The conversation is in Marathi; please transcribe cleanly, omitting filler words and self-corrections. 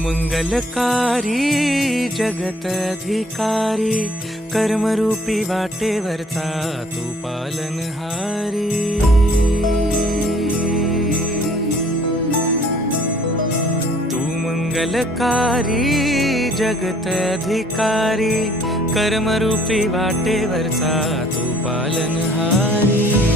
मंगलकारी जगत अधिकारी, कर्मरूपी वाटेवरचा तू पालनहारी। तू मंगलकारी जगत अधिकारी, कर्मरूपी वाटेवरचा तू पालनहारी।